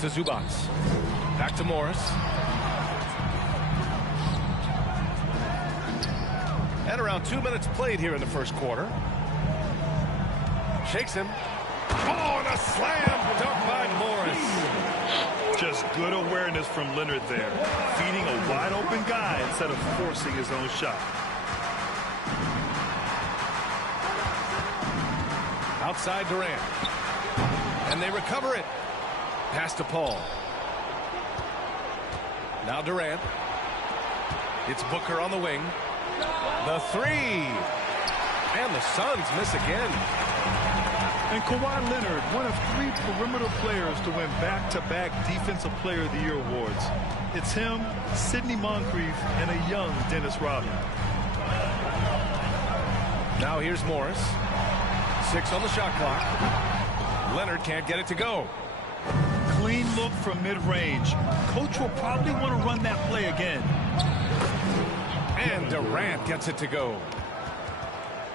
to Zubac. Back to Morris. And around 2 minutes played here in the first quarter. Shakes him. Oh, and a slam dunk by Morris. Just good awareness from Leonard there. Feeding a wide open guy instead of forcing his own shot. Outside Durant. And they recover it. Pass to Paul. Now Durant. It's Booker on the wing. The three. And the Suns miss again. And Kawhi Leonard, one of 3 perimeter players to win back-to-back Defensive Player of the Year awards. It's him, Sidney Moncrief, and a young Dennis Rodman. Now here's Morris. 6 on the shot clock. Leonard can't get it to go. Clean look from mid-range. Coach will probably want to run that play again. And Durant gets it to go.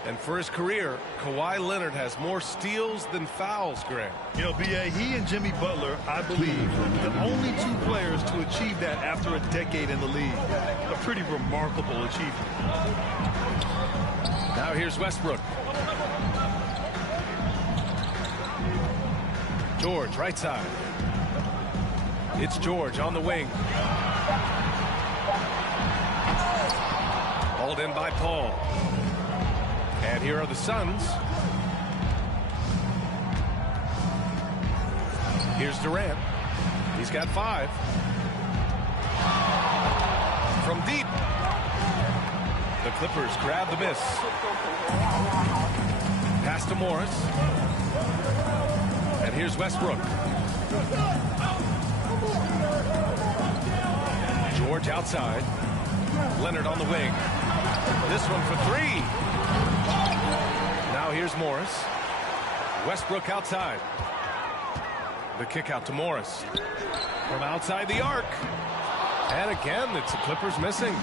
And for his career, Kawhi Leonard has more steals than fouls, Greg. You know, B.A., he and Jimmy Butler, I believe, the only 2 players to achieve that after a decade in the league. A pretty remarkable achievement. Now here's Westbrook. George, right side. It's George on the wing. Hauled in by Paul. And here are the Suns. Here's Durant. He's got 5. From deep. The Clippers grab the miss. Pass to Morris. And here's Westbrook. George outside. Leonard on the wing. This one for 3. Now here's Morris. Westbrook outside. The kick out to Morris. From outside the arc. And again, it's the Clippers missing.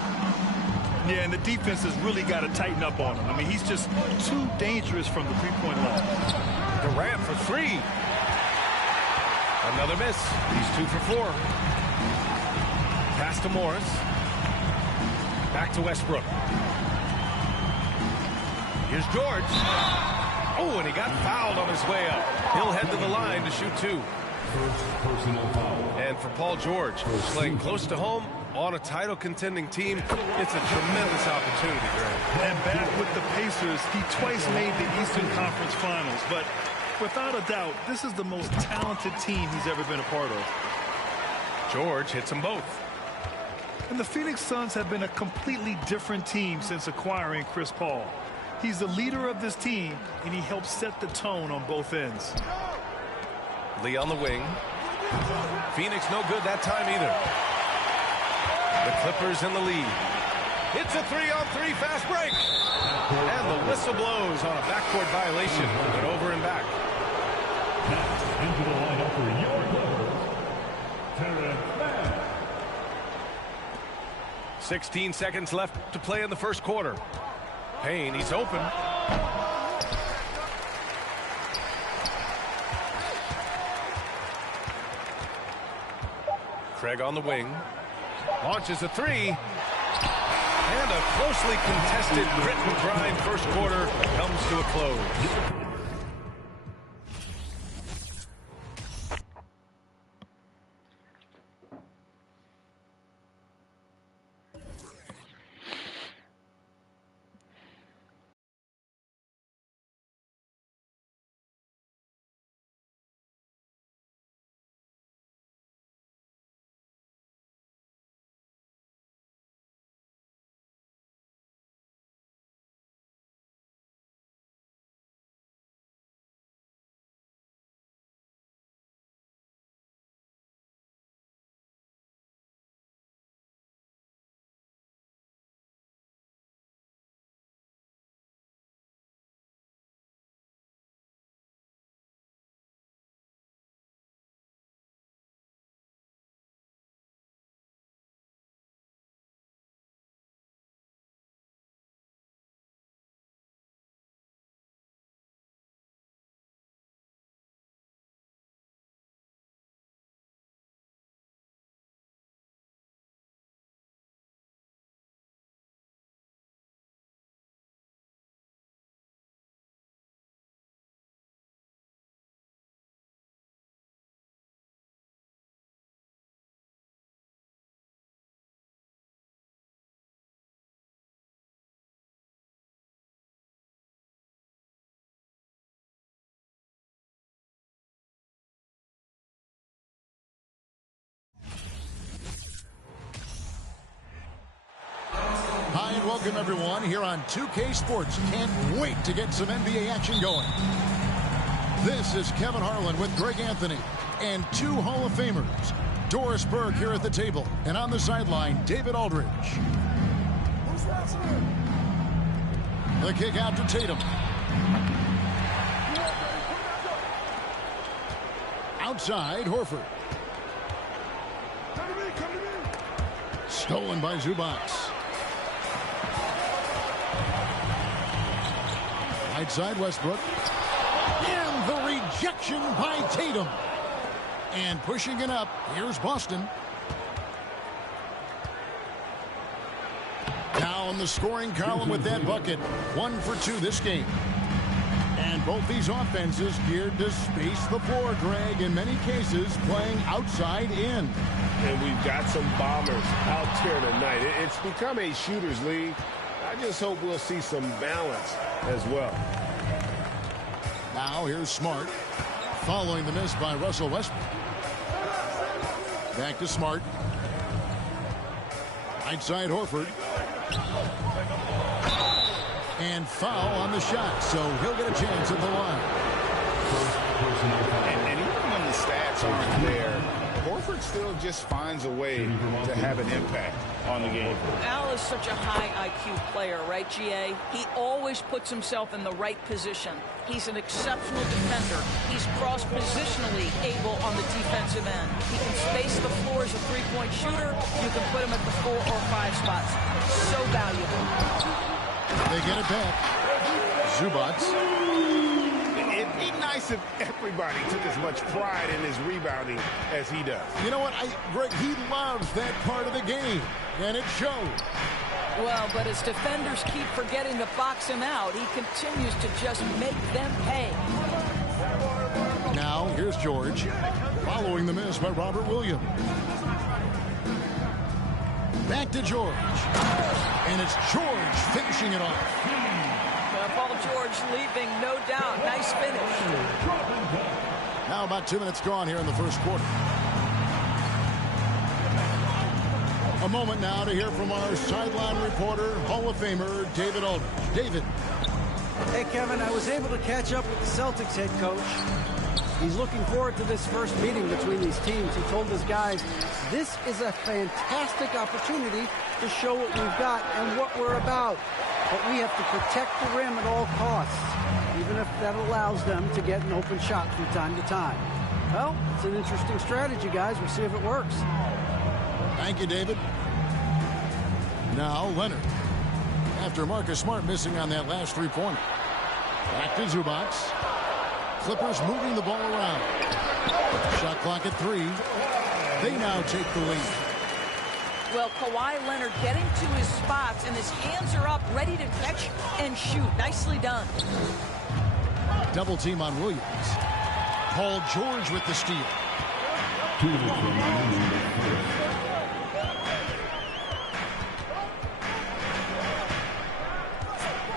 Yeah, and the defense has really got to tighten up on him. I mean, he's just too dangerous from the three-point line. Durant for 3. Another miss. He's 2 for 4. Pass to Morris. Back to Westbrook. Here's George. Oh, and he got fouled on his way up. He'll head to the line to shoot 2. First personal foul. And for Paul George, playing close to home on a title contending team, it's a tremendous opportunity, Greg. And back with the Pacers, he twice made the Eastern Conference Finals. But without a doubt, this is the most talented team he's ever been a part of. George hits them both. And the Phoenix Suns have been a completely different team since acquiring Chris Paul. He's the leader of this team, and he helps set the tone on both ends. Lee on the wing. Phoenix no good that time either. The Clippers in the lead. It's a 3-on-3 fast break. And the whistle blows on a backcourt violation. But over and back. Into the lineup for your Clippers, Terrence Mann. 16 seconds left to play in the first quarter. Payne, he's open. Craig on the wing. Launches a 3. And a closely contested grit and grind first quarter comes to a close. welcome everyone here on 2K Sports. Can't wait to get some NBA action going. This is Kevin Harlan with Greg Anthony and two Hall of Famers. Doris Burke here at the table, and on the sideline, David Aldridge. The kick out to Tatum. Outside, Horford. Stolen by Zubac. Right side, Westbrook. And the rejection by Tatum. And pushing it up, here's Boston. Down the scoring column with that bucket. 1 for 2 this game. And both these offenses geared to space the floor, Greg, in many cases playing outside in. And we've got some bombers out here tonight. It's become a shooter's league. I just hope we'll see some balance as well. Now here's Smart. Following the miss by Russell Westbrook. Back to Smart. Right side, Horford. And foul on the shot, so he'll get a chance at the line. And even when the stats aren't there, Horford still just finds a way to have an impact on the game. Al is such a high IQ player, right, GA? He always puts himself in the right position. He's an exceptional defender. He's cross-positionally able on the defensive end. He can space the floor as a three-point shooter. You can put him at the 4 or 5 spots. So valuable. They get it back. Zubac. It'd be nice if everybody took as much pride in his rebounding as he does. You know what, Greg, he loves that part of the game, and it shows. Well, but as defenders keep forgetting to box him out, he continues to just make them pay. Now, here's George, following the miss by Robert Williams. Back to George. And it's George finishing it off. Paul George leaving, no doubt. Nice finish. Now about 2 minutes gone here in the first quarter. A moment now to hear from our sideline reporter, Hall of Famer, David Aldridge. David. Hey, Kevin, I was able to catch up with the Celtics head coach. He's looking forward to this first meeting between these teams. He told his guys, this is a fantastic opportunity to show what we've got and what we're about. But we have to protect the rim at all costs, even if that allows them to get an open shot from time to time. Well, it's an interesting strategy, guys. We'll see if it works. Thank you, David. Now, Leonard. After Marcus Smart missing on that last three-pointer. Back to Zubac. Clippers moving the ball around. Shot clock at 3. They now take the lead. Well, Kawhi Leonard getting to his spots, and his hands are up, ready to catch and shoot. Nicely done. Double team on Williams. Paul George with the steal.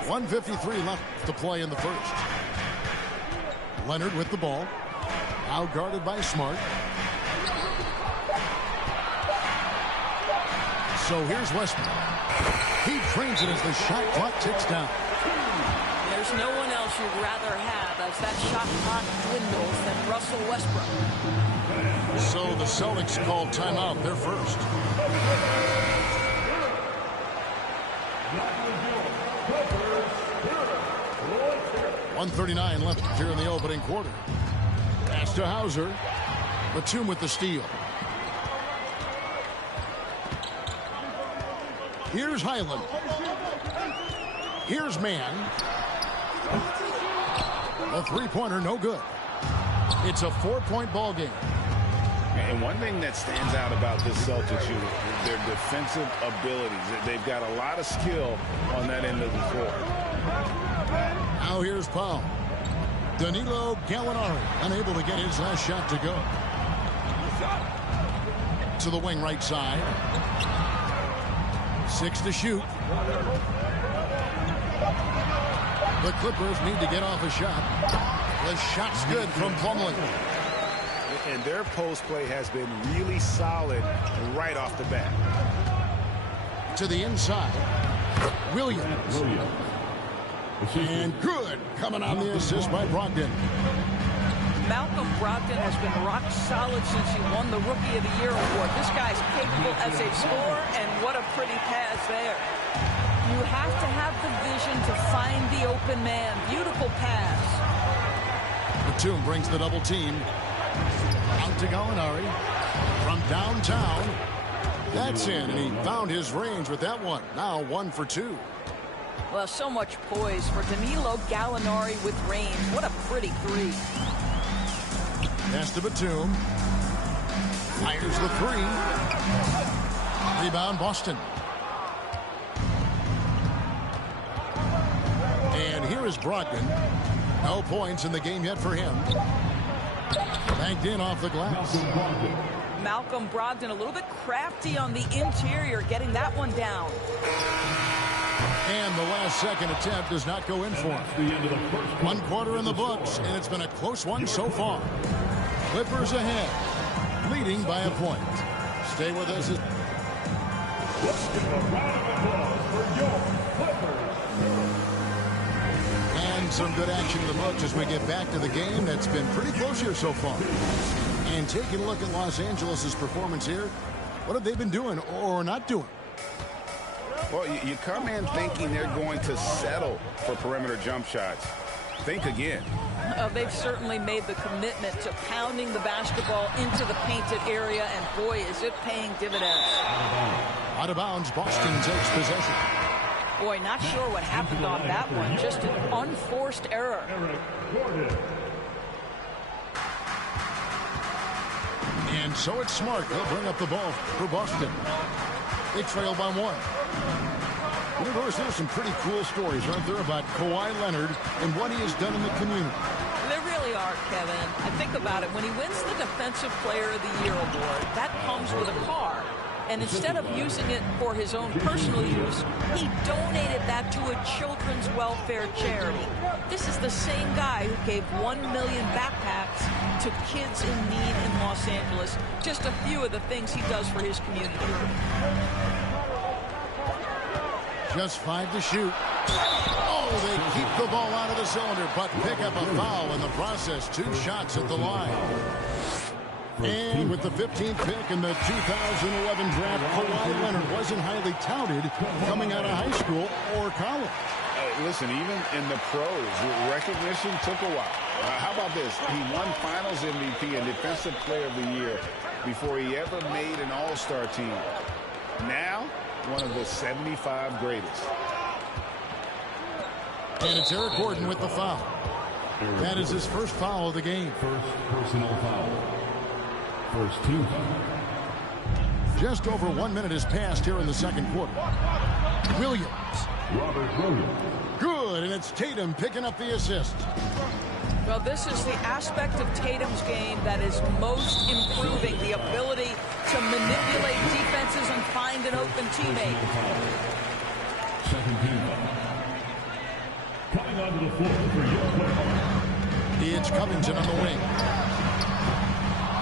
1:53 left to play in the first. Leonard with the ball. Now guarded by Smart. So here's Westbrook. He trains it as the shot clock ticks down. There's no one else you'd rather have as that shot clock dwindles than Russell Westbrook. So the Celtics called timeout. They're first. .139 left here in the opening quarter. Pass to Hauser. Batum with the steal. Here's Highland. Here's Mann. A three-pointer, no good. It's a 4-point ball game. And one thing that stands out about this Celtics unit is their defensive abilities. They've got a lot of skill on that end of the floor. Now here's Powell. Danilo Gallinari unable to get his last shot to go. To the wing right side. 6 to shoot. The Clippers need to get off a shot. The shot's good from Plumlee. And their post play has been really solid right off the bat. To the inside. Williams. And good, coming on the assist by Brogdon. Malcolm Brogdon has been rock solid since he won the Rookie of the Year award. This guy's capable as a scorer, and what a pretty pass there. You have to have the vision to find the open man. Beautiful pass. Batum brings the double team. Out to Gallinari. From downtown. That's in, and he found his range with that one. Now 1 for 2. Well, so much poise for Danilo Gallinari with range. What a pretty three. Pass to Batum. Fires the three. Rebound, Boston. And here is Brogdon. No points in the game yet for him. Banked in off the glass. Malcolm Brogdon a little bit crafty on the interior, getting that one down. And the last second attempt does not go in for him. 1 quarter in the books, and it's been a close one so far. Clippers ahead, leading by a point. Stay with us. Let's give a round of applause for your Clippers. And some good action in the books as we get back to the game that's been pretty close here so far. And taking a look at Los Angeles' performance here, what have they been doing or not doing? Well, you come in thinking they're going to settle for perimeter jump shots. Think again. They've certainly made the commitment to pounding the basketball into the painted area, and boy, is it paying dividends. Out of bounds, Boston takes possession. Boy, not sure what happened on that one. Just an unforced error. Eric Gordon. And so it's Smart. They'll bring up the ball for Boston. They trail by 1. You know, there's some pretty cool stories, aren't there, about Kawhi Leonard and what he has done in the community. There really are, Kevin. I think about it. When he wins the Defensive Player of the Year award, that comes with a car. And instead of using it for his own personal use, he donated that to a children's welfare charity. This is the same guy who gave 1 million backpacks to kids in need in Los Angeles. Just a few of the things he does for his community. Just 5 to shoot. Oh, they keep the ball out of the cylinder, but pick up a foul in the process. 2 shots at the line. And with the 15th pick in the 2011 draft, Kawhi Leonard wasn't highly touted coming out of high school or college. Listen, even in the pros, recognition took a while. How about this? He won Finals MVP and Defensive Player of the Year before he ever made an All-Star team. Now, one of the 75 greatest. And it's Eric Gordon with the foul. That is his first foul of the game. First personal foul. First team. Just over 1 minute has passed here in the second quarter. Williams. Robert Williams. Good, and it's Tatum picking up the assist. Well, this is the aspect of Tatum's game that is most improving, the ability to manipulate defenses and find an open teammate. Second team. Coming onto the floor for your Clippers. It's Covington on the wing.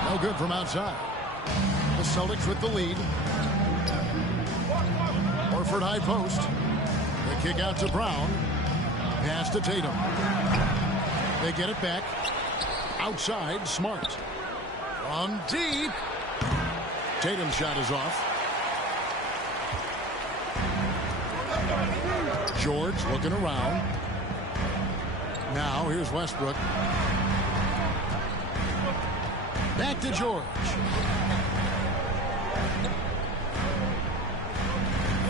No good from outside. The Celtics with the lead. Horford high post. The kick out to Brown. Pass to Tatum. They get it back. Outside, Smart. From deep. Tatum's shot is off. George looking around. Now here's Westbrook. Back to George.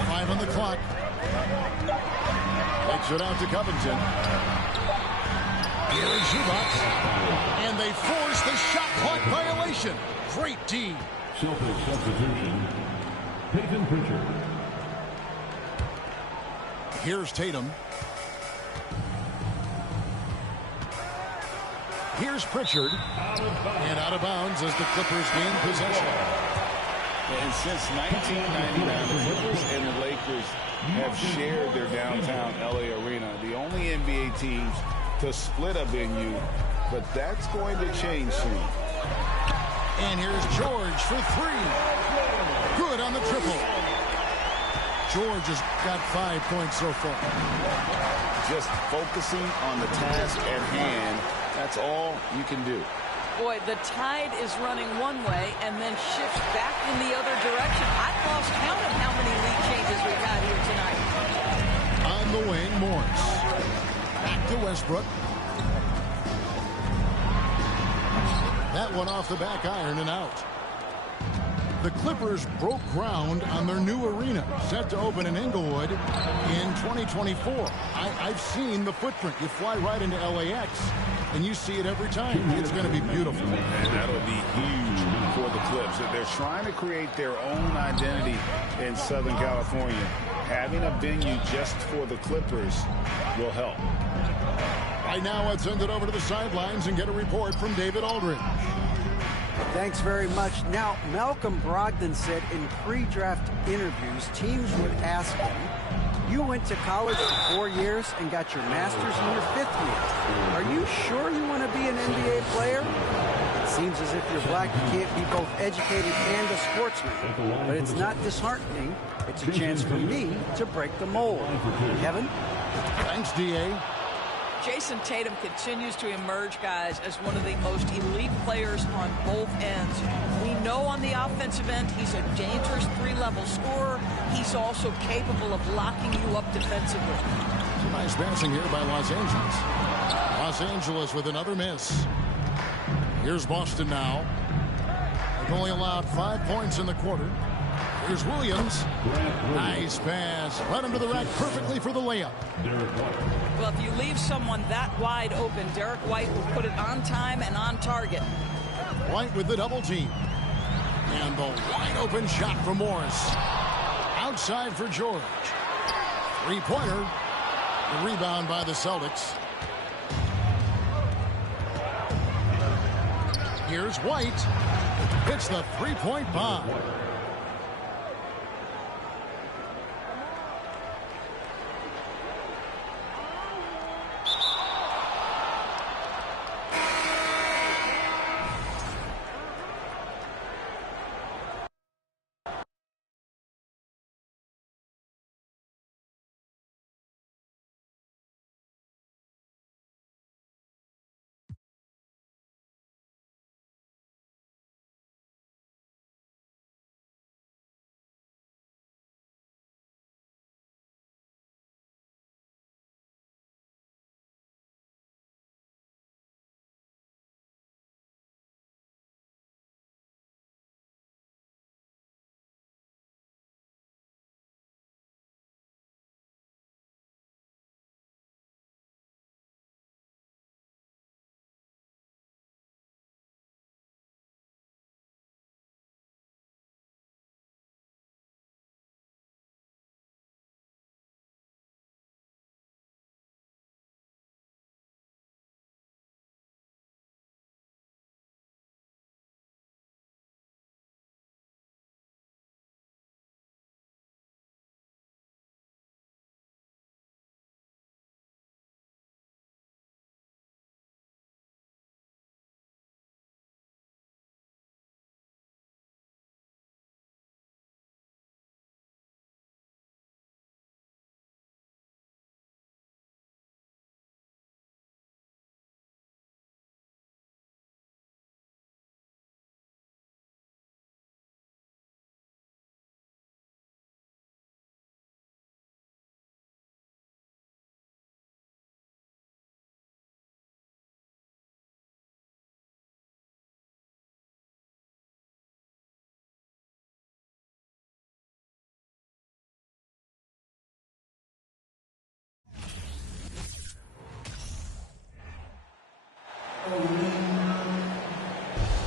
5 on the clock. Takes it out to Covington. Here is Zubac. And they force the shot clock violation. Great D. Celtics substitution. Peyton Pritchard. Here's Tatum. Here's Pritchard. And out of bounds as the Clippers gain possession. And since 1999, the Clippers and the Lakers have shared their downtown LA arena. The only NBA teams to split a venue, but that's going to change soon. And here's George for 3. Good on the triple. George has got 5 points so far. Just focusing on the task at hand, that's all you can do. Boy, the tide is running one way and then shifts back in the other direction. I've lost count of how many lead changes we've had here tonight. On the wing, Morris. Back to Westbrook. That one off the back iron and out. The Clippers broke ground on their new arena, set to open in Inglewood in 2024. I've seen the footprint. You fly right into LAX, and you see it every time. It's going to be beautiful. And that'll be huge for the Clips. They're trying to create their own identity in Southern California. Having a venue just for the Clippers will help. Right now, let's send it over to the sidelines and get a report from David Aldridge. Thanks very much. Now, Malcolm Brogdon said in pre-draft interviews, teams would ask him, you went to college for 4 years and got your master's in your 5th year. Are you sure you want to be an NBA player? It seems as if you're black, you can't be both educated and a sportsman. But it's not disheartening. It's a chance for me to break the mold. Kevin? Thanks, D.A. Jason Tatum continues to emerge, guys, as one of the most elite players on both ends. We know on the offensive end, he's a dangerous 3-level scorer. He's also capable of locking you up defensively. Nice passing here by Los Angeles. Los Angeles with another miss. Here's Boston now. They've only allowed 5 points in the quarter. Here's Williams. Nice pass. Led him to the rack perfectly for the layup. Well, if you leave someone that wide open, Derek White will put it on time and on target. White with the double team. And the wide open shot from Morris. Outside for George. 3-pointer. The rebound by the Celtics. Here's White. Hits the 3-point bomb.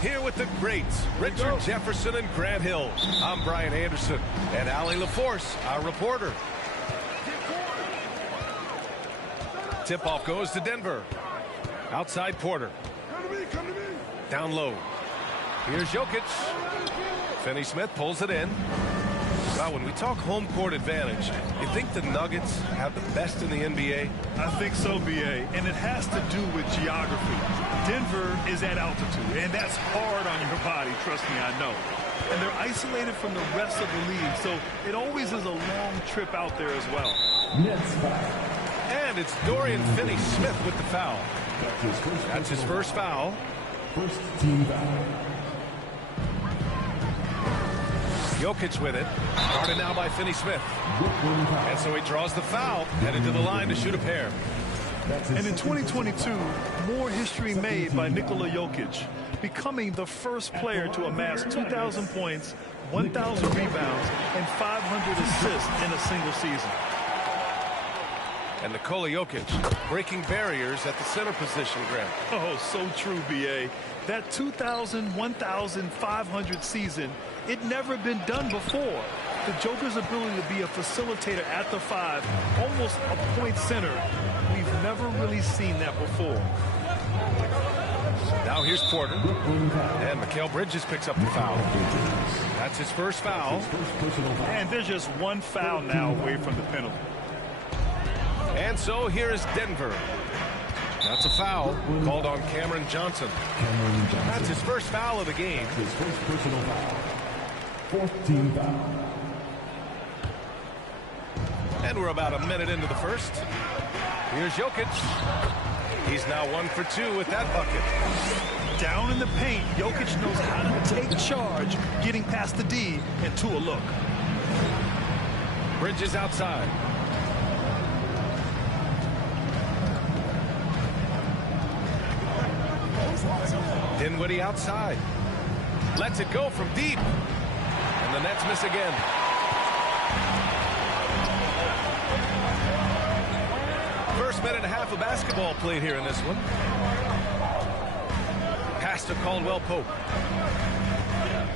Here with the greats, Richard Jefferson and Grant Hill. I'm Brian Anderson, and Allie LaForce, our reporter. Tip-off goes to Denver. Outside Porter. Down low. Here's Jokic. Finney-Smith pulls it in. Well, when we talk home court advantage, you think the Nuggets have the best in the NBA? I think so, B.A., and it has to do with geography. Denver is at altitude, and that's hard on your body, trust me, I know. And they're isolated from the rest of the league, so it always is a long trip out there as well. And it's Dorian Finney-Smith with the foul. That's his first foul. First team foul. Jokic with it. Guarded now by Finney-Smith. And so he draws the foul, headed to the line to shoot a pair. And in 2022, more history made by Nikola Jokic, becoming the first player to amass 2,000 points, 1,000 rebounds, and 500 assists in a single season. And Nikola Jokic breaking barriers at the center position, Grant. Oh, so true, B.A. That 2,000, 1,500 season, it never been done before. The Joker's ability to be a facilitator at the 5, almost a point center, we've never really seen that before. Now here's Porter. And Mikal Bridges picks up the foul. That's his first foul. And there's just one foul now away from the penalty. And so here is Denver. That's a foul called on Cameron Johnson. That's his first foul of the game. His first personal foul. Fourth team foul. And we're about a minute into the first. Here's Jokic. He's now 1 for 2 with that bucket. Down in the paint, Jokic knows how to take charge, getting past the D and to a look. Bridges outside. Dinwiddie outside. Lets it go from deep. And the Nets miss again. First minute and a half of basketball played here in this one. Pass to Caldwell Pope.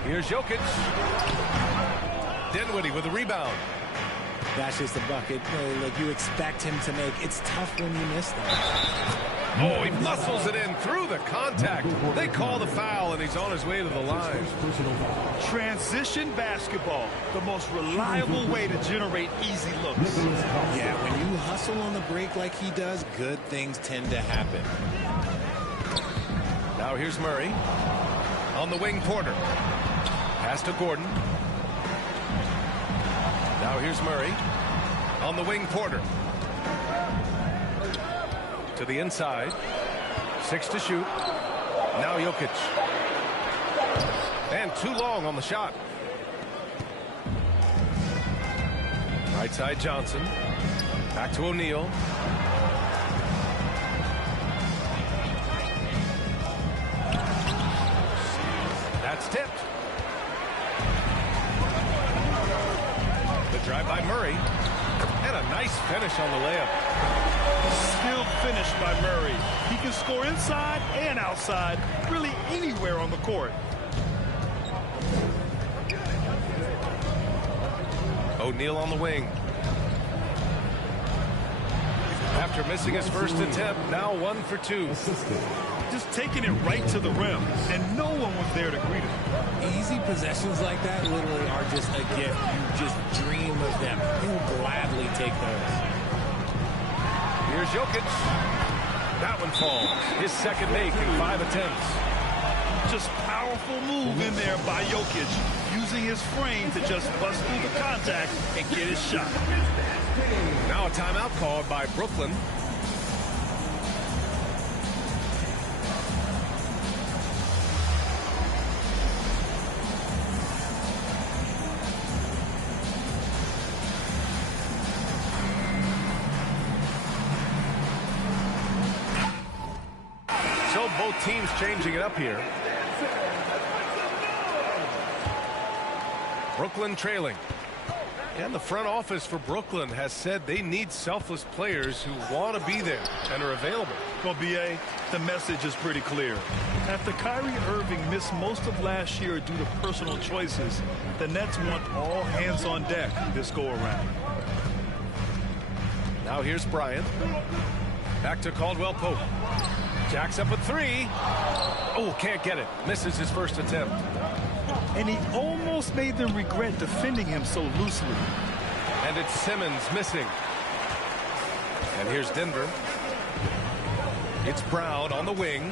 Here's Jokic. Dinwiddie with a rebound. That's just a bucket like you expect him to make. It's tough when you miss that. Oh, he muscles it in through the contact. They call the foul, and he's on his way to the line. Transition basketball, the most reliable way to generate easy looks. Yeah, when you hustle on the break like he does, good things tend to happen. Now here's Murray. On the wing, Porter. Pass to Gordon. Now here's Murray. On the wing, Porter. To the inside. 6 to shoot. Now Jokic. And too long on the shot. Right side Johnson. Back to O'Neal. That's tipped. The drive by Murray. And a nice finish on the layup. Skilled finish by Murray. He can score inside and outside, really anywhere on the court. O'Neal on the wing. After missing his first attempt, now 1 for 2. Just taking it right to the rim, and no one was there to greet him. Easy possessions like that literally are just a gift. You just dream of them. He'll gladly take those. Here's Jokic. That one falls. His second make in 5 attempts. Just powerful move in there by Jokic, using his frame to just bust through the contact and get his shot. Now a timeout called by Brooklyn. So both teams changing it up here. Brooklyn trailing. And the front office for Brooklyn has said they need selfless players who want to be there and are available. Well, B.A., the message is pretty clear. After Kyrie Irving missed most of last year due to personal choices, the Nets want all hands on deck this go-around. Now here's Bryant. Back to Caldwell Pope. Jacks up a 3. Oh, can't get it. Misses his first attempt. and he almost made them regret defending him so loosely. And it's Simmons missing. And here's Denver. It's Brown on the wing.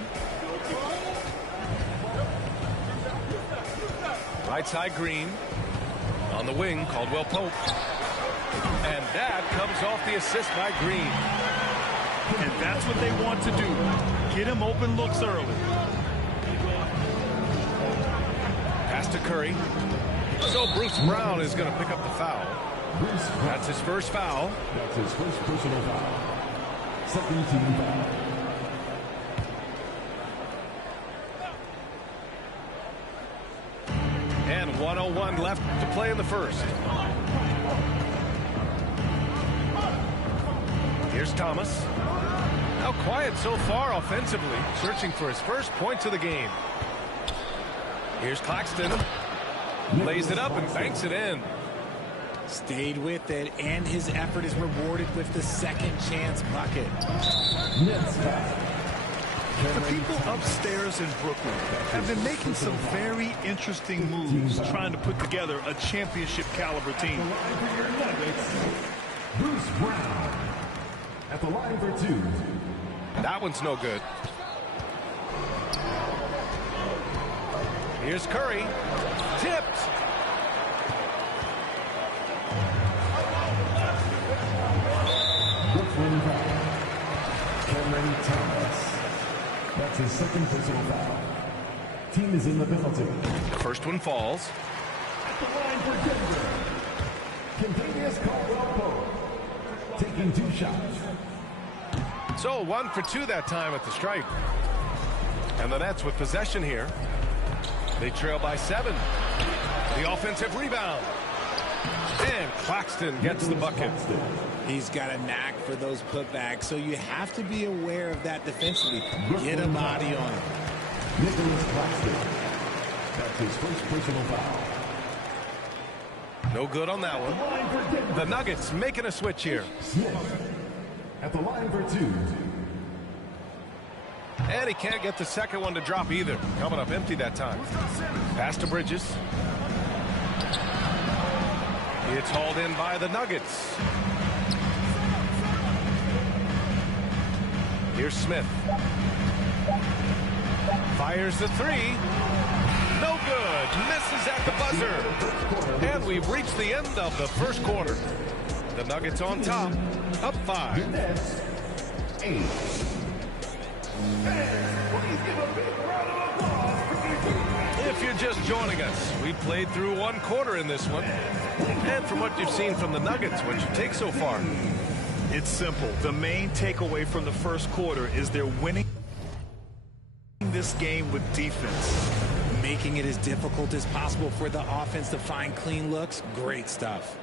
Right side Green. On the wing, Caldwell Pope. And that comes off the assist by Green. And that's what they want to do. Get him open looks early. Pass to Curry. So Bruce Brown is going to pick up the foul. That's his first foul. That's his first personal foul. Second team foul. And 1:01 left to play in the first. Here's Thomas. Now quiet so far offensively, searching for his first points of the game. Here's Claxton. Lays it up and banks it in. Stayed with it, and his effort is rewarded with the second chance bucket. The people upstairs in Brooklyn have been making some very interesting moves trying to put together a championship caliber team. Bruce Brown at the line for two. That one's no good. Here's Curry. Tipped. Brooklyn foul. Cameron Thomas. That's his second personal foul. Team is in the penalty. First one falls. At the line for Denver. Kentavious Caldwell-Pope taking two shots. So 1 for 2 that time at the stripe. And the Nets with possession here. They trail by 7. The offensive rebound. And Claxton gets the bucket. He's got a knack for those putbacks, so you have to be aware of that defensively. Get a body on him. Nicholas Claxton. That's his first personal foul. No good on that one. The Nuggets making a switch here. Smith at the line for two. And he can't get the second one to drop either. Coming up empty that time. Pass to Bridges. It's hauled in by the Nuggets. Here's Smith. Fires the three. No good. Misses at the buzzer. And we've reached the end of the first quarter. The Nuggets on top. Up 5. Nets 8. If you're just joining us, we played through 1 quarter in this one. And from what you've seen from the Nuggets, what'd you take so far? It's simple. The main takeaway from the first quarter is they're winning this game with defense. Making it as difficult as possible for the offense to find clean looks. Great stuff.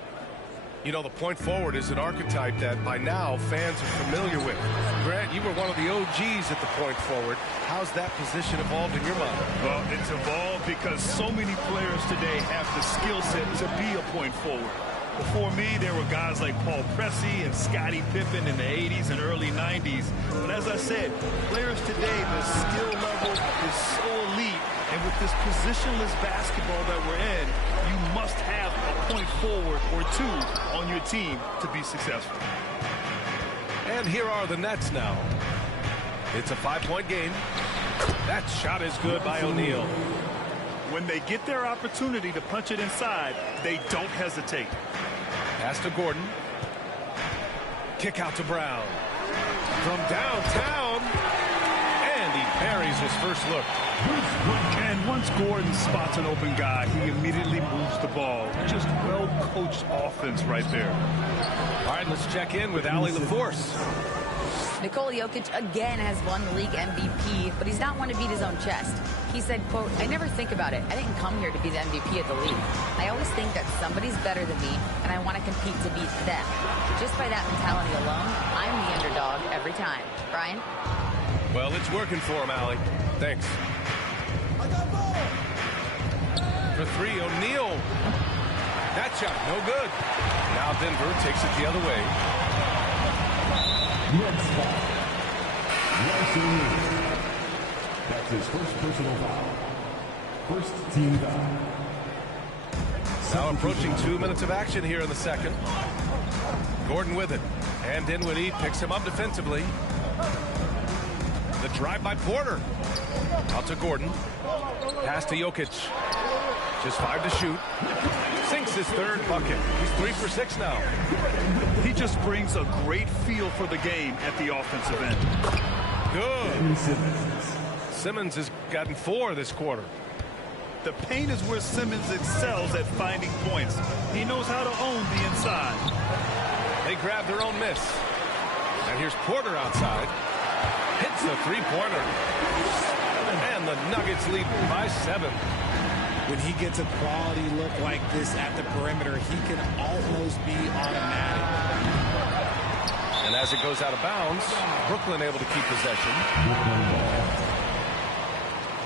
You know, the point forward is an archetype that by now fans are familiar with. Grant, you were one of the OGs at the point forward. How's that position evolved in your mind? Well, it's evolved because so many players today have the skill set to be a point forward. Before me, there were guys like Paul Pressey and Scottie Pippen in the 80s and early 90s. But as I said, players today, the skill level is so elite. And with this positionless basketball that we're in, you must have a point forward or two on your team to be successful. And here are the Nets now. It's a 5-point game. That shot is good by O'Neal. When they get their opportunity to punch it inside, they don't hesitate. Pass to Gordon. Kick out to Brown. From downtown. And he parries his first look. And once Gordon spots an open guy, he immediately moves the ball. Just well-coached offense right there. All right, let's check in with Allie LaForce. Nikola Jokic again has won the league MVP, but he's not one to beat his own chest. He said, quote, "I never think about it. I didn't come here to be the MVP of the league. I always think that somebody's better than me, and I want to compete to beat them. Just by that mentality alone, I'm the underdog every time." Brian? Well, it's working for him, Allie. Thanks. For 3, O'Neal. That shot, no good. Now Denver takes it the other way. Next foul. That's his first personal foul. First team foul. Now approaching 2 minutes of action here in the second. Gordon with it. And Dinwiddie picks him up defensively. The drive by Porter. Out to Gordon. Pass to Jokic. Just 5 to shoot. Sinks his third bucket. He's 3 for 6 now. He just brings a great feel for the game at the offensive end. Good. Simmons has gotten 4 this quarter. The paint is where Simmons excels at finding points. He knows how to own the inside. They grab their own miss. And here's Porter outside. Hits the three-pointer. And the Nuggets lead by 7. When he gets a quality look like this at the perimeter, he can almost be automatic. And as it goes out of bounds, Brooklyn able to keep possession.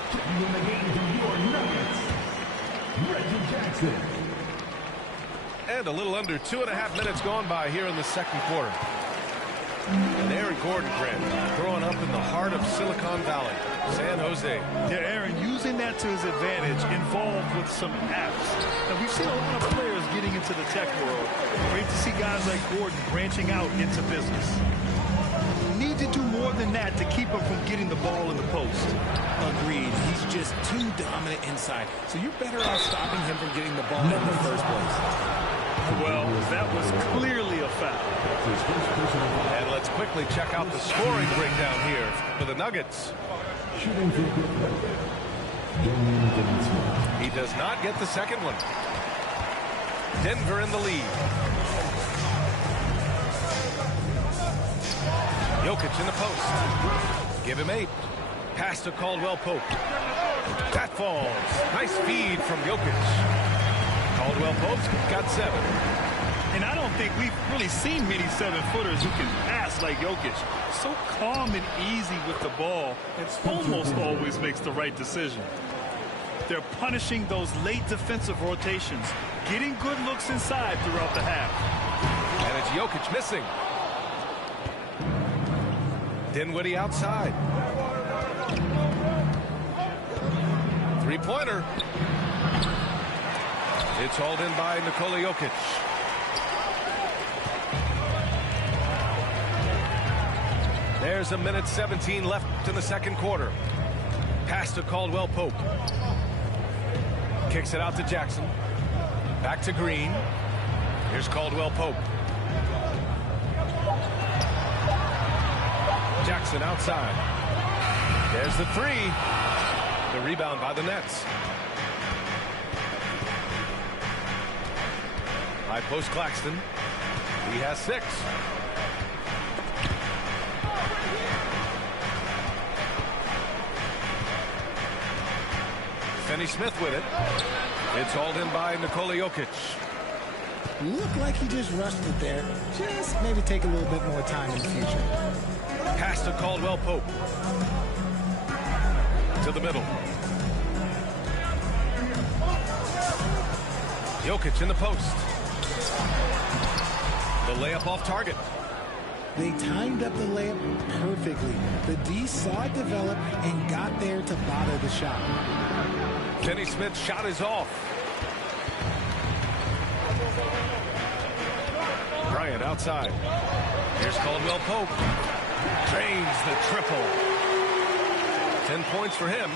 In the game for your Nuggets, Reggie Jackson. And a little under 2.5 minutes gone by here in the second quarter. And Aaron Gordon, Grant, growing up in the heart of Silicon Valley, San Jose. Yeah, Aaron, using that to his advantage, involved with some apps. Now, we've seen a lot of players getting into the tech world. Great to see guys like Gordon branching out into business. Need to do more than that to keep him from getting the ball in the post. Agreed. He's just too dominant inside. So you're better off stopping him from getting the ball in the first place. Well, that was clearly a foul. And let's quickly check out the scoring breakdown here for the Nuggets. Shooting for Brooklyn, He does not get the second one. Denver in the lead. Jokic in the post. Give him 8. Pass to Caldwell Pope. That falls. Nice feed from Jokic. Caldwell Pope's got 7. And I don't think we've really seen many 7-footers who can pass like Jokic. So calm and easy with the ball, and almost always makes the right decision. They're punishing those late defensive rotations, getting good looks inside throughout the half. And it's Jokic missing. Dinwiddie outside. Three-pointer. It's hauled in by Nikola Jokic. There's 1:17 left in the second quarter. Pass to Caldwell Pope. Kicks it out to Jackson. Back to Green. Here's Caldwell Pope. Jackson outside. There's the 3. The rebound by the Nets. High post Claxton. He has 6. Finney-Smith with it. It's hauled in by Nikola Jokic. Looked like he just rushed it there. Just maybe take a little bit more time in the future. Pass to Caldwell Pope. To the middle. Jokic in the post. The layup off target. They timed up the layup perfectly. The D saw it develop and got there to bother the shot. Finney-Smith's shot is off. Bryant outside. Here's Caldwell Pope. Drains the triple. 10 points for him.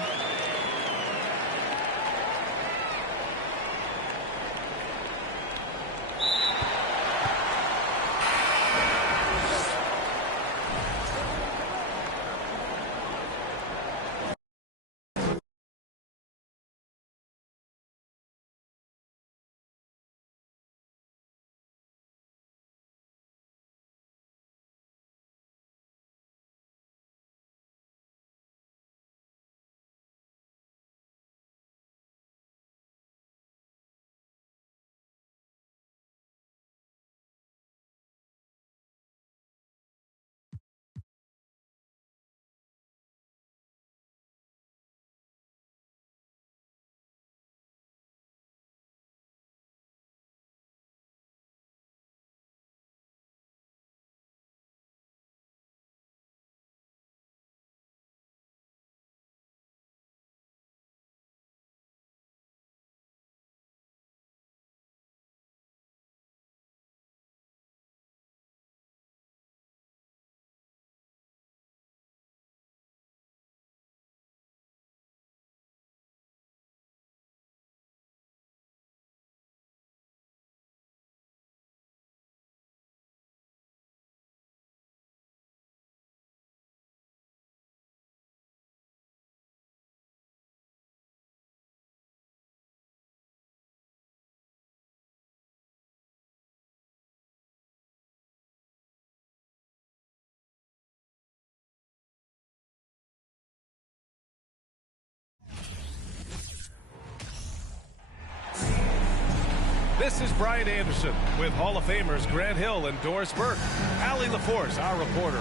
This is Brian Anderson with Hall of Famers Grant Hill and Doris Burke. Allie LaForce, our reporter.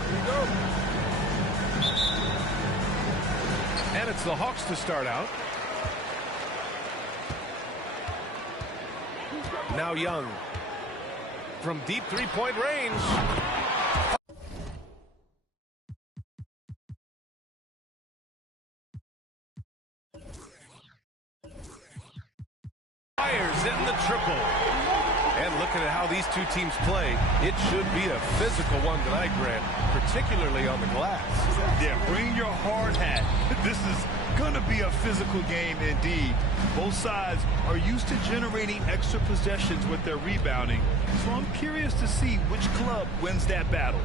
And it's the Hawks to start out. Now Young from deep three-point range. Fires in the triple. And looking at how these two teams play, it should be a physical one tonight, Grant, particularly on the glass. Yeah, bring your hard hat. This is going to be a physical game indeed. Both sides are used to generating extra possessions with their rebounding, so I'm curious to see which club wins that battle.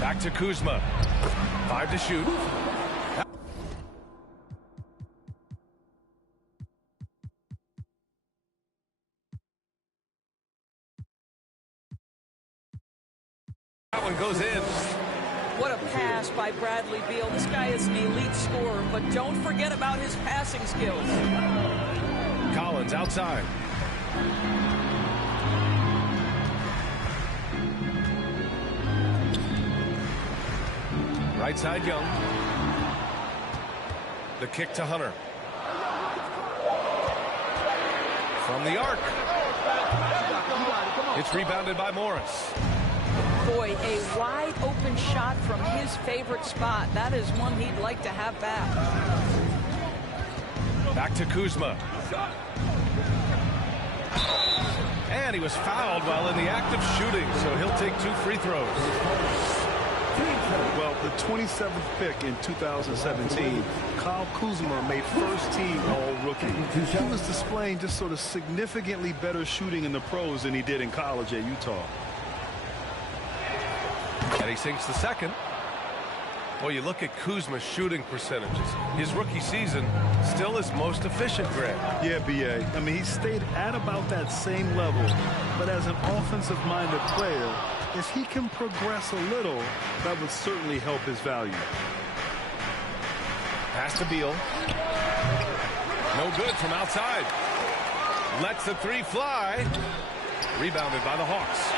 Back to Kuzma. 5 to shoot. That one goes in. What a pass by Bradley Beal. This guy is an elite scorer, but don't forget about his passing skills. Collins outside. Right side Young. The kick to Hunter. From the arc. It's rebounded by Morris. Boy, a wide open shot from his favorite spot. That is one he'd like to have back. Back to Kuzma. And he was fouled while in the act of shooting, so he'll take 2 free throws. Well, the 27th pick in 2017, Kyle Kuzma made first-team All-Rookie. He was displaying just sort of significantly better shooting in the pros than he did in college at Utah. And he sinks the second. Well, you look at Kuzma's shooting percentages. His rookie season still his most efficient, Grant. Yeah, B.A. I mean, he stayed at about that same level. But as an offensive-minded player, if he can progress a little, that would certainly help his value. Pass to Beal. No good from outside. Lets the 3 fly. Rebounded by the Hawks.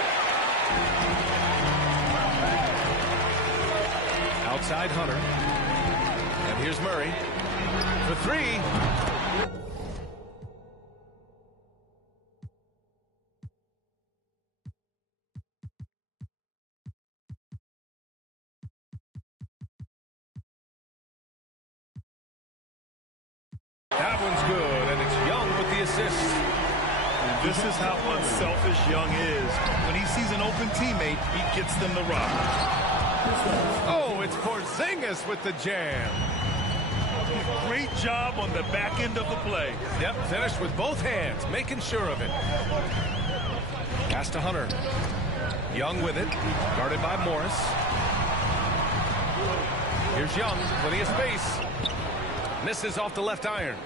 Outside Hunter. And here's Murray for 3. That one's good, and it's Young with the assist. And this is how unselfish Young is. When he sees an open teammate, he gets them the rock. Oh, it's Porzingis with the jam. Great job on the back end of the play. Yep, finished with both hands, making sure of it. Pass to Hunter. Young with it, guarded by Morris. Here's Young, plenty of space. Misses off the left iron.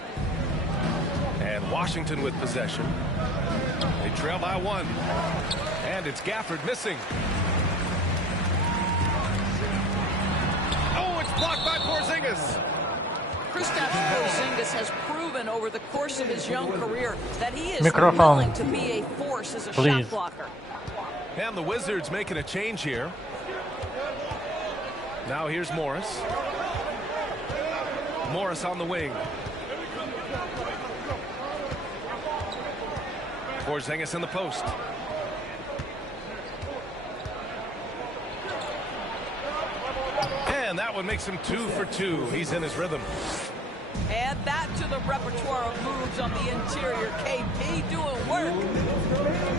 And Washington with possession. They trail by 1. And it's Gafford missing. Blocked by Porzingis. Kristaps Porzingis has proven over the course of his young career that he is willing to be a force as a shot blocker. And the Wizards making a change here. Now here's Morris. Morris on the wing. Porzingis in the post. And that one makes him 2 for 2. He's in his rhythm. Add that to the repertoire of moves on the interior. KP doing work.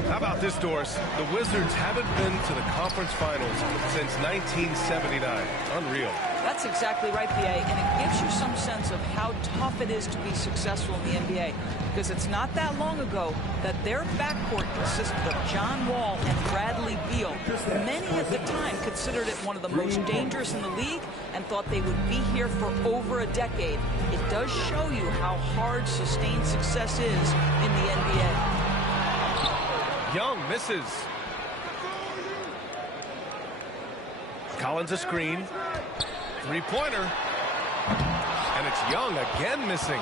How about this, Doris? The Wizards haven't been to the conference finals since 1979. Unreal. That's exactly right, BA, and it gives you some sense of how tough it is to be successful in the NBA, because it's not that long ago that their backcourt consisted of John Wall and Bradley Beal. Many at the time considered it one of the most dangerous in the league and thought they would be here for over a decade. It does show you how hard sustained success is in the NBA. Young misses. Collins a screen. Three-pointer. And it's Young again missing.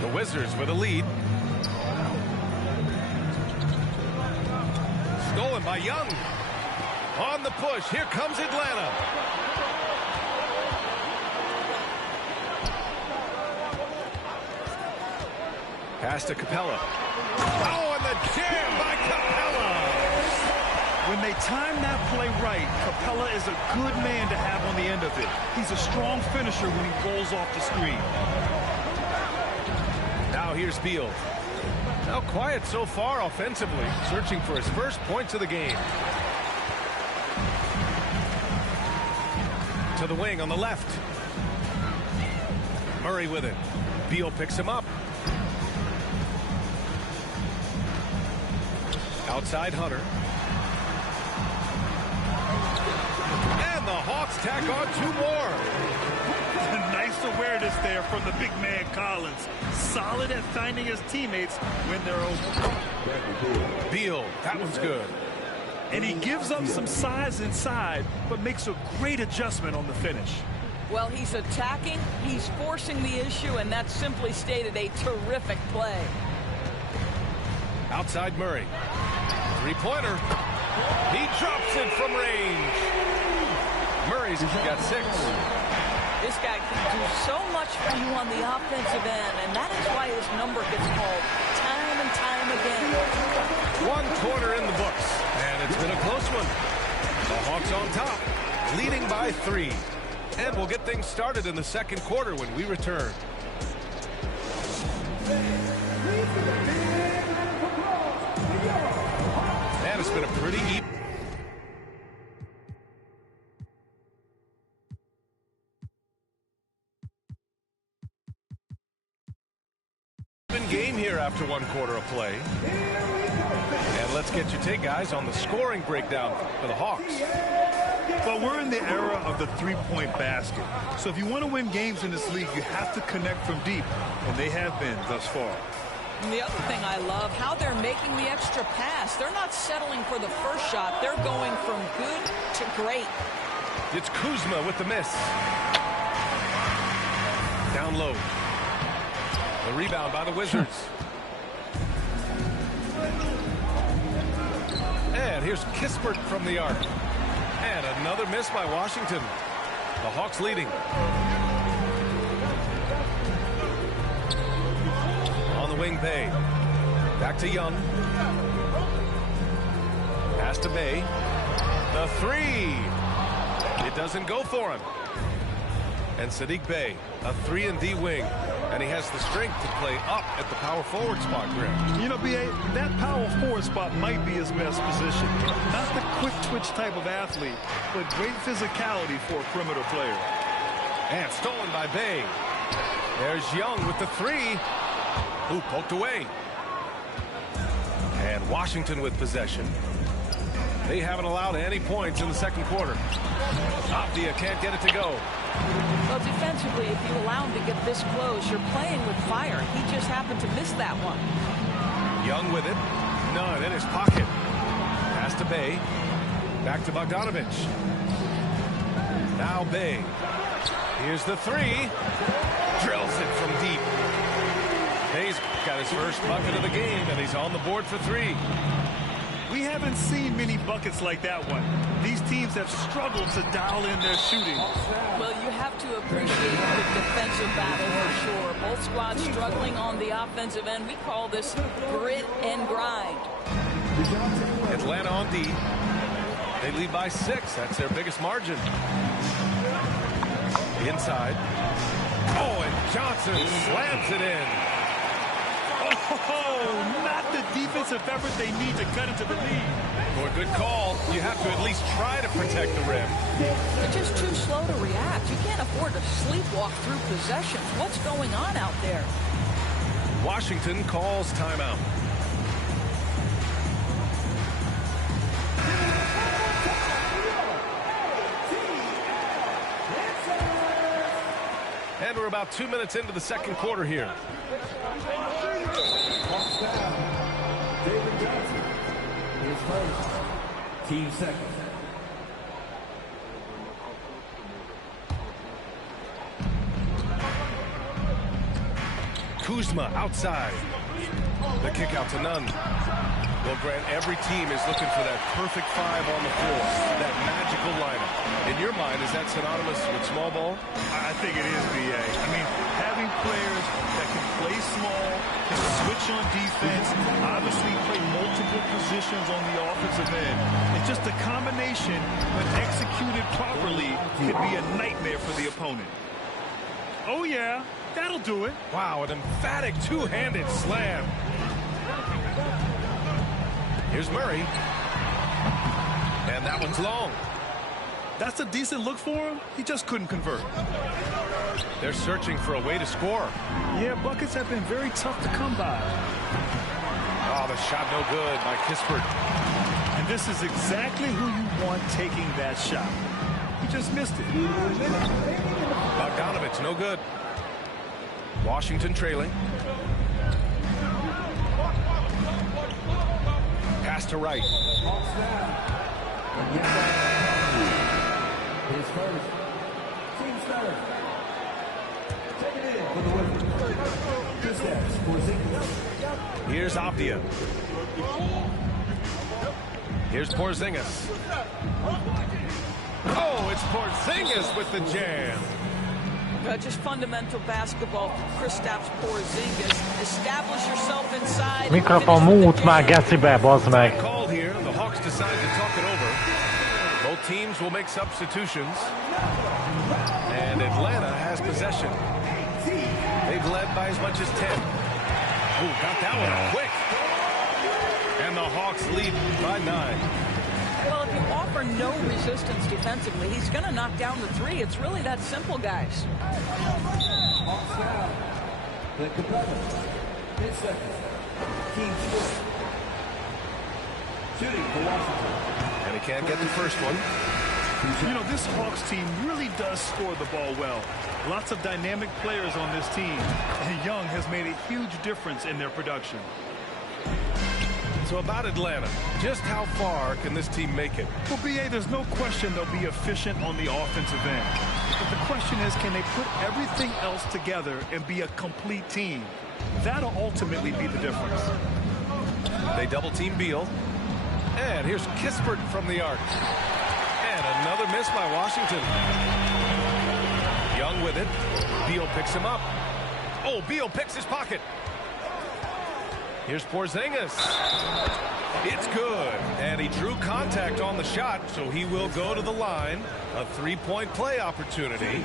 The Wizards with a lead. stolen by Young. On the push, here comes Atlanta. Pass to Capella. Oh, and the jam by Capella. When they time that play right, Capella is a good man to have on the end of it. He's a strong finisher when he rolls off the screen. Now here's Beal. Now quiet so far offensively, searching for his first points of the game. To the wing on the left. Murray with it. Beal picks him up. Outside Hunter. And the Hawks tack on 2 more. Nice awareness there from the big man Collins. Solid at finding his teammates when they're open. Beal, that one's good. And he gives up some size inside, but makes a great adjustment on the finish. Well, he's attacking, he's forcing the issue, and that's simply stated a terrific play. Outside Murray. 3-pointer. He drops it from range. Murray's got 6. This guy can do so much for you on the offensive end, and that is why his number gets called time and time again. 1 quarter in the books, and it's been a close one. The Hawks on top, leading by 3. And we'll get things started in the second quarter when we return. And it's been a pretty even. Game here after 1 quarter of play. And let's get your take, guys, on the scoring breakdown for the Hawks. Well, we're in the era of the 3-point basket. So if you want to win games in this league, you have to connect from deep, and they have been thus far. And the other thing I love, how they're making the extra pass. They're not settling for the first shot. They're going from good to great. It's Kuzma with the miss. Down low. The rebound by the Wizards. And here's Kispert from the arc. And another miss by Washington. The Hawks leading. On the wing, Bay. Back to Young. Pass to Bay. The 3. It doesn't go for him. And Saddiq Bey, a 3-and-D wing. And he has the strength to play up at the power forward spot, Greg. You know, B.A., that power forward spot might be his best position. Not the quick twitch type of athlete, but great physicality for a perimeter player. And stolen by Bey. There's Young with the 3. Ooh, poked away. And Washington with possession. They haven't allowed any points in the second quarter. Avdia can't get it to go. Well, defensively, if you allow him to get this close, you're playing with fire. He just happened to miss that one. Young with it. None in his pocket. Pass to Bey. Back to Bogdanovich. Now Bey. Here's the 3. Drills it from deep. Bey's got his first bucket of the game, and he's on the board for 3. We haven't seen many buckets like that one. These teams have struggled to dial in their shooting. Well, you have to appreciate the defensive battle for sure. Both squads struggling on the offensive end. We call this grit and grind. Atlanta on D. They lead by 6. That's their biggest margin. Inside. Oh, and Johnson slams it in. Oh, not the defensive effort they need to cut into the lead. For a good call, you have to at least try to protect the rim. They're just too slow to react. You can't afford to sleepwalk through possessions. What's going on out there? Washington calls timeout. And we're about 2 minutes into the second quarter here. David Johnson is first. Team second. Kuzma outside. The kick out to Nunn. Well, Grant, every team is looking for that perfect 5 on the floor, that magical lineup. In your mind, is that synonymous with small ball? I think it is, B.A. I mean, having players that can play small, can switch on defense, obviously play multiple positions on the offensive end. It's just a combination, when executed properly, could be a nightmare for the opponent. Oh, yeah, that'll do it. Wow, an emphatic two-handed slam. Here's Murray. And that one's long. That's a decent look for him. He just couldn't convert. They're searching for a way to score. Yeah, buckets have been very tough to come by. Oh, the shot no good by Kispert. And this is exactly who you want taking that shot. He just missed it. Bogdanovich, no good. Washington trailing. Pass to Wright. His first. Team starter. Take it in for the win. Kristaps Porzingis. Here's Avdia. Here's Porzingis. Oh, it's Porzingis with the jam. Just fundamental basketball for Kristaps Porzingis. Establish yourself inside. Mikrofon mút már gecibe, bazd meg. Called here. The Hawks decide to talk it over. Both teams will make substitutions. And Atlanta has possession. They've led by as much as 10. Oh, got that one out quick. And the Hawks lead by 9. Well, if you offer no resistance defensively, he's going to knock down the 3. It's really that simple, guys. Hawks down. The Capella. Mid-second. Team shooting for Washington. And he can't get the first one. You know, this Hawks team really does score the ball well. Lots of dynamic players on this team. And Young has made a huge difference in their production. So about Atlanta, just how far can this team make it? Well, B.A., there's no question they'll be efficient on the offensive end. But the question is, can they put everything else together and be a complete team? That'll ultimately be the difference. They double-team Beal. And here's Kispert from the arc. And another miss by Washington. Young with it. Beal picks him up. Oh, Beal picks his pocket. Here's Porzingis. It's good. And he drew contact on the shot, so he will go to the line. A three-point play opportunity.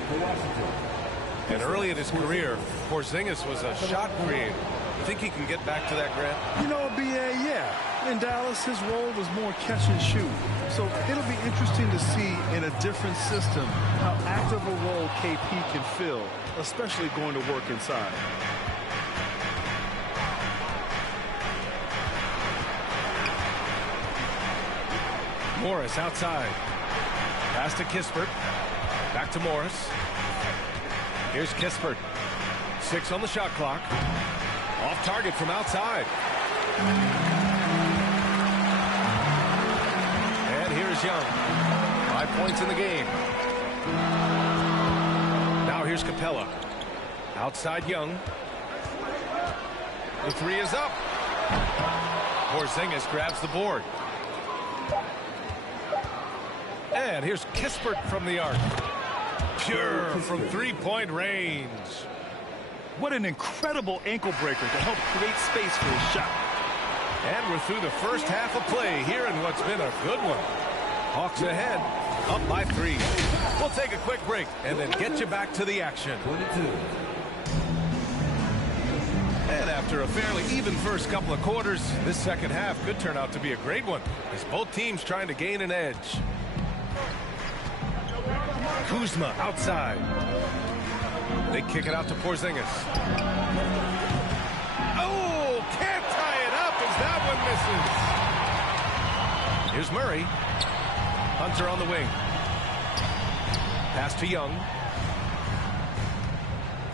And early in his career, Porzingis was a shot creator. You think he can get back to that, Grant? You know, B.A., yeah. In Dallas, his role was more catch and shoot. So it'll be interesting to see in a different system how active a role KP can fill, especially going to work inside. Morris outside. Pass to Kispert. Back to Morris. Here's Kispert. 6 on the shot clock. Off target from outside. And here's Young. 5 points in the game. Now here's Capella. Outside Young. The 3 is up. Porzingis grabs the board. And here's Kispert from the arc. Pure from three-point range. What an incredible ankle breaker to help create space for his shot. And we're through the first half of play here in what's been a good one. Hawks ahead, up by 3. We'll take a quick break and then get you back to the action. 22. And after a fairly even first couple of quarters, this second half could turn out to be a great one as both teams trying to gain an edge. Kuzma outside. They kick it out to Porzingis. Oh, can't tie it up as that one misses. Here's Murray. Hunter on the wing. Pass to Young.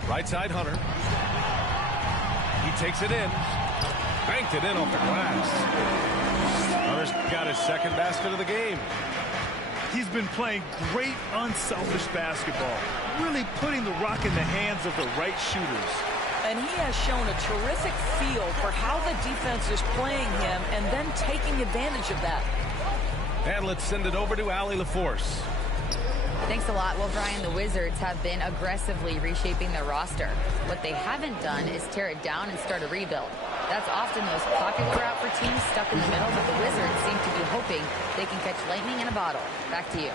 Right side Hunter. He takes it in. Banked it in off the glass. Hunter's got his second basket of the game. He's been playing great, unselfish basketball, really putting the rock in the hands of the right shooters. And he has shown a terrific feel for how the defense is playing him and then taking advantage of that. And let's send it over to Allie LaForce. Thanks a lot. Well, Brian, the Wizards have been aggressively reshaping their roster. What they haven't done is tear it down and start a rebuild. That's often the most popular route for teams stuck in the middle, but the Wizards seem to be hoping they can catch lightning in a bottle. Back to you.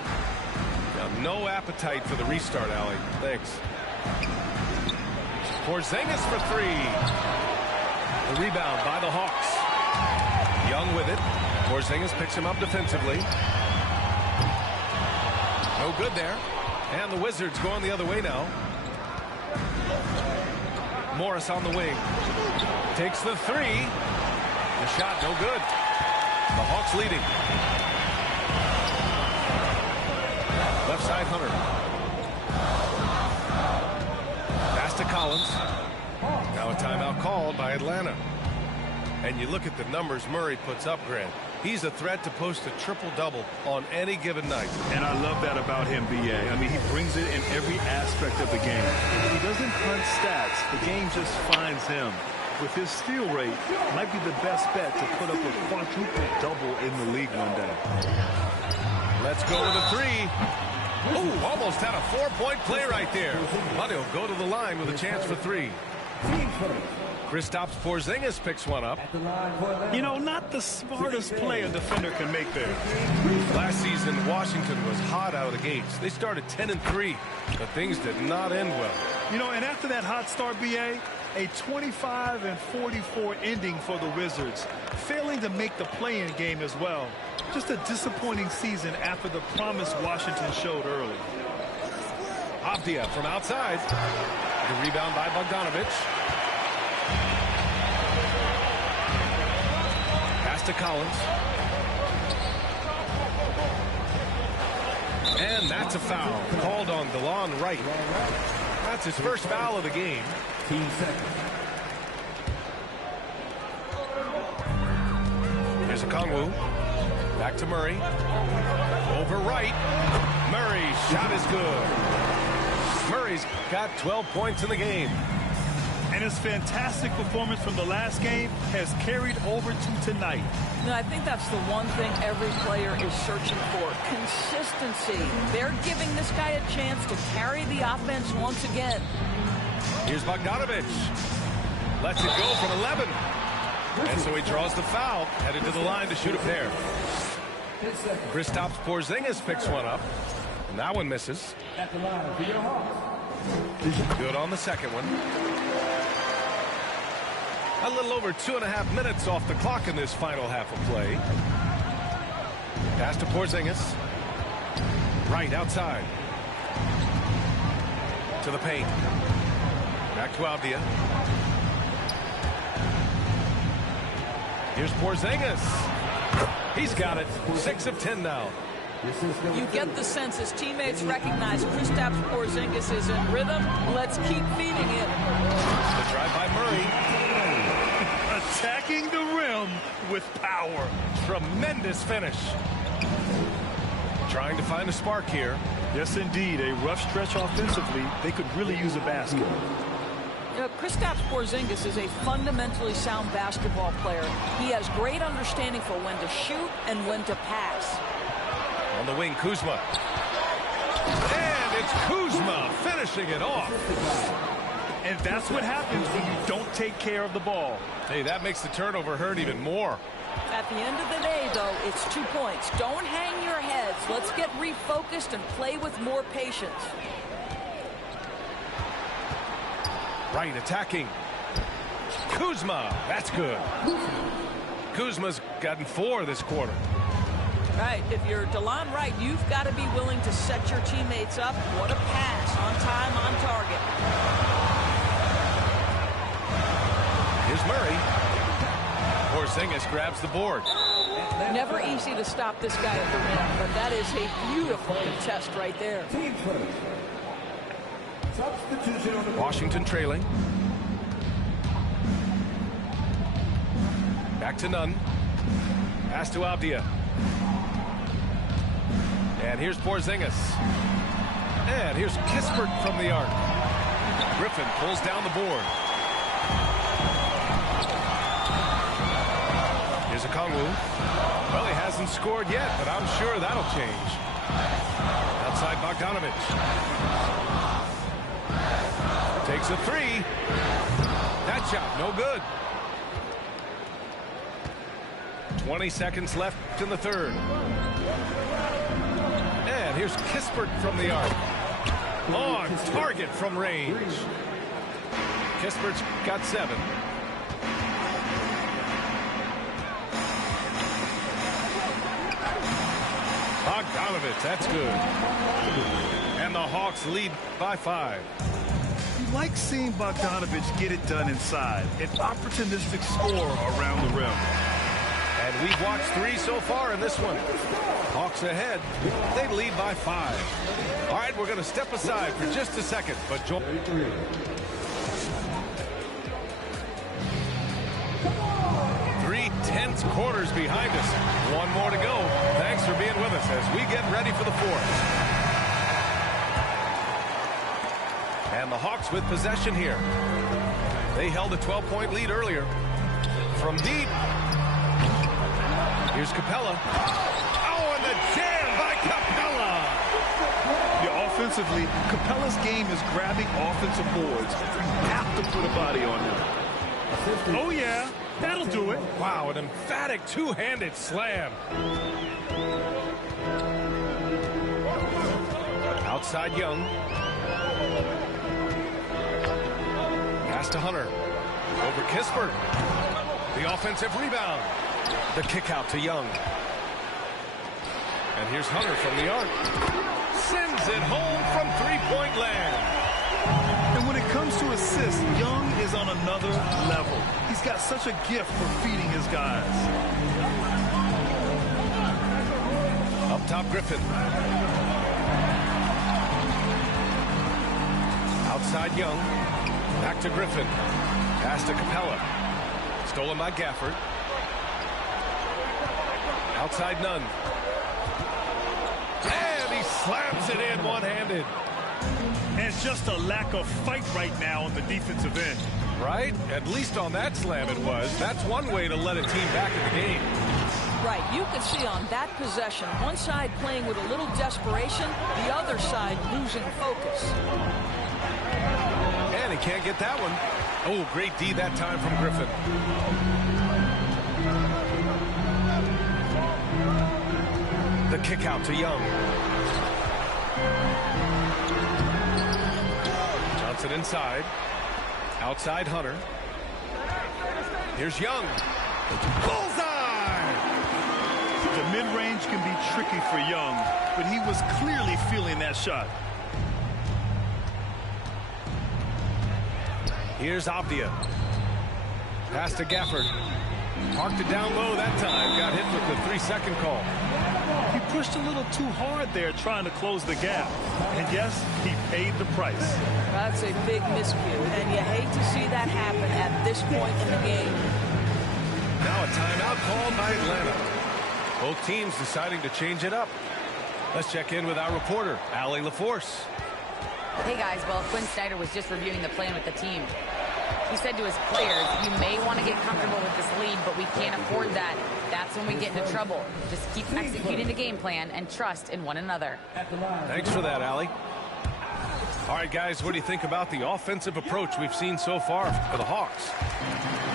Now, no appetite for the restart, Allie. Thanks. Porzingis for three. The rebound by the Hawks. Young with it. Porzingis picks him up defensively. No good there. And the Wizards going the other way now. Morris on the wing. Takes the three. The shot no good. The Hawks leading. Left side Hunter. Pass to Collins. Now a timeout called by Atlanta. And you look at the numbers Murray puts up, Grant. He's a threat to post a triple-double on any given night. And I love that about him, B.A. I mean, he brings it in every aspect of the game. He doesn't hunt stats. The game just finds him. With his steal rate, might be the best bet to put up a quadruple-double in the league one day. Let's go with a three. Ooh, almost had a four-point play right there. But he'll go to the line with a chance for three. Kristaps Porzingis picks one up. You know, not the smartest play a defender can make there. Last season, Washington was hot out of the gates. They started 10-3, but things did not end well. You know, and after that hot start, B.A., a 25-44 ending for the Wizards, failing to make the play-in game as well. Just a disappointing season after the promise Washington showed early. Avdia from outside. The rebound by Bogdanovich. Pass to Collins. And that's a foul called on DeLon Wright. That's his first foul of the game. Here's Okongwu. Back to Murray. Over Wright. Murray's shot is good. Murray's got 12 points in the game. And his fantastic performance from the last game has carried over to tonight. No, I think that's the one thing every player is searching for. Consistency. They're giving this guy a chance to carry the offense once again. Here's Bogdanovich. Lets it go from 11. And so he draws the foul, headed to the line to shoot a pair. Kristaps Porzingis picks one up. And that one misses. Good on the second one. A little over 2.5 minutes off the clock in this final half of play. Pass to Porzingis. Right outside. To the paint. Back to Avdia. Here's Porzingis. He's got it. 6 of 10 now. You get the sense his teammates recognize Kristaps Porzingis is in rhythm. Let's keep feeding him. The drive by Murray. Attacking the rim with power. Tremendous finish. Trying to find a spark here. Yes, indeed. A rough stretch offensively. They could really use a basket. You know, Kristaps Porzingis is a fundamentally sound basketball player. He has great understanding for when to shoot and when to pass. On the wing, Kuzma. And it's Kuzma finishing it off. And that's what happens when you don't take care of the ball. Hey, that makes the turnover hurt even more. At the end of the day, though, it's 2 points. Don't hang your heads. Let's get refocused and play with more patience. Right, attacking. Kuzma, that's good. Kuzma's gotten 4 this quarter. Right, if you're DeLon Wright, you've got to be willing to set your teammates up. What a pass, on time, on target. Here's Murray. Porzingis grabs the board. Never easy to stop this guy at the rim, but that is a beautiful contest right there. Washington trailing. Back to Nunn. Pass to Avdia. And here's Porzingis. And here's Kispert from the arc. Griffin pulls down the board. Okongwu. Well, he hasn't scored yet, but I'm sure that'll change. Outside Bogdanovic. Takes a three. That shot, no good. 20 seconds left in the third. And here's Kispert from the arc. On target from range. Kispert's got 7. Bogdanovic, that's good. And the Hawks lead by 5. You like seeing Bogdanovic get it done inside. An opportunistic score around the rim. And we've watched 3 so far in this one. Hawks ahead. They lead by 5. All right, we're going to step aside for just a second. But join. 3 tense quarters behind us. 1 more to go. Thanks for being with us as we get ready for the 4th. And the Hawks with possession here. They held a 12-point lead earlier. From deep. Here's Capella. Oh, and the jam by Capella. Yeah, offensively, Capella's game is grabbing offensive boards. You have to put a body on him. Oh, yeah. That'll do it. Wow, an emphatic two-handed slam. Outside Young. Pass to Hunter. Over Kispert. The offensive rebound. The kick out to Young. And here's Hunter from the arc. Sends it home from three-point land. And when it comes to assists, Young is on another level. He's got such a gift for feeding his guys. Up top, Griffin. Outside Young. Back to Griffin. Pass to Capella. Stolen by Gafford. Outside Nunn. And he slams it in one-handed. And it's just a lack of fight right now on the defensive end. Right? At least on that slam it was. That's one way to let a team back in the game. Right. You can see on that possession, one side playing with a little desperation, the other side losing focus. And he can't get that one. Oh, great D that time from Griffin. The kick out to Young. Johnson inside. Outside Hunter. Here's Young. Bullseye! The mid-range can be tricky for Young, but he was clearly feeling that shot. Here's Avdia. Pass to Gafford. Parked it down low that time. Got hit with the 3-second call. He pushed a little too hard there trying to close the gap. And yes, he paid the price. That's a big miscue, and you hate to see that happen at this point in the game. Now a timeout called by Atlanta. Both teams deciding to change it up. Let's check in with our reporter, Allie LaForce. Hey guys, well, Quinn Snyder was just reviewing the plan with the team. He said to his players, you may want to get comfortable with this lead, but we can't afford that. That's when we get into trouble. Just keep executing the game plan and trust in one another. Thanks for that, Allie. All right, guys, what do you think about the offensive approach we've seen so far for the Hawks?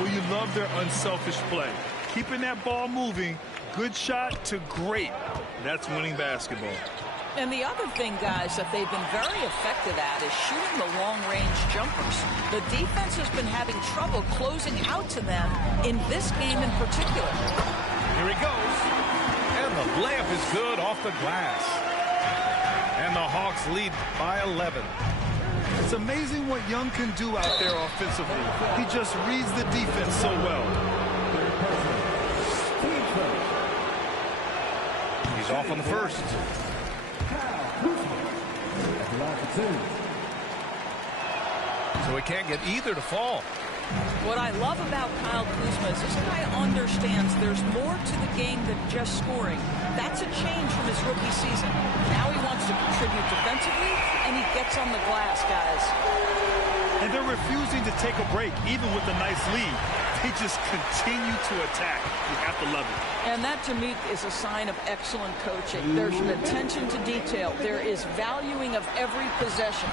Well, you love their unselfish play. Keeping that ball moving, good shot to great. That's winning basketball. And the other thing, guys, that they've been very effective at is shooting the long-range jumpers. The defense has been having trouble closing out to them in this game in particular. Here he goes. And the layup is good off the glass. And the Hawks lead by 11. It's amazing what Young can do out there offensively. He just reads the defense so well. He's off on the first. So he can't get either to fall. What I love about Kyle Kuzma is this guy understands there's more to the game than just scoring. That's a change from his rookie season. Now he wants to contribute defensively, and he gets on the glass, guys. And they're refusing to take a break, even with a nice lead. They just continue to attack. You have to love it. And that, to me, is a sign of excellent coaching. There's an attention to detail. There is valuing of every possession.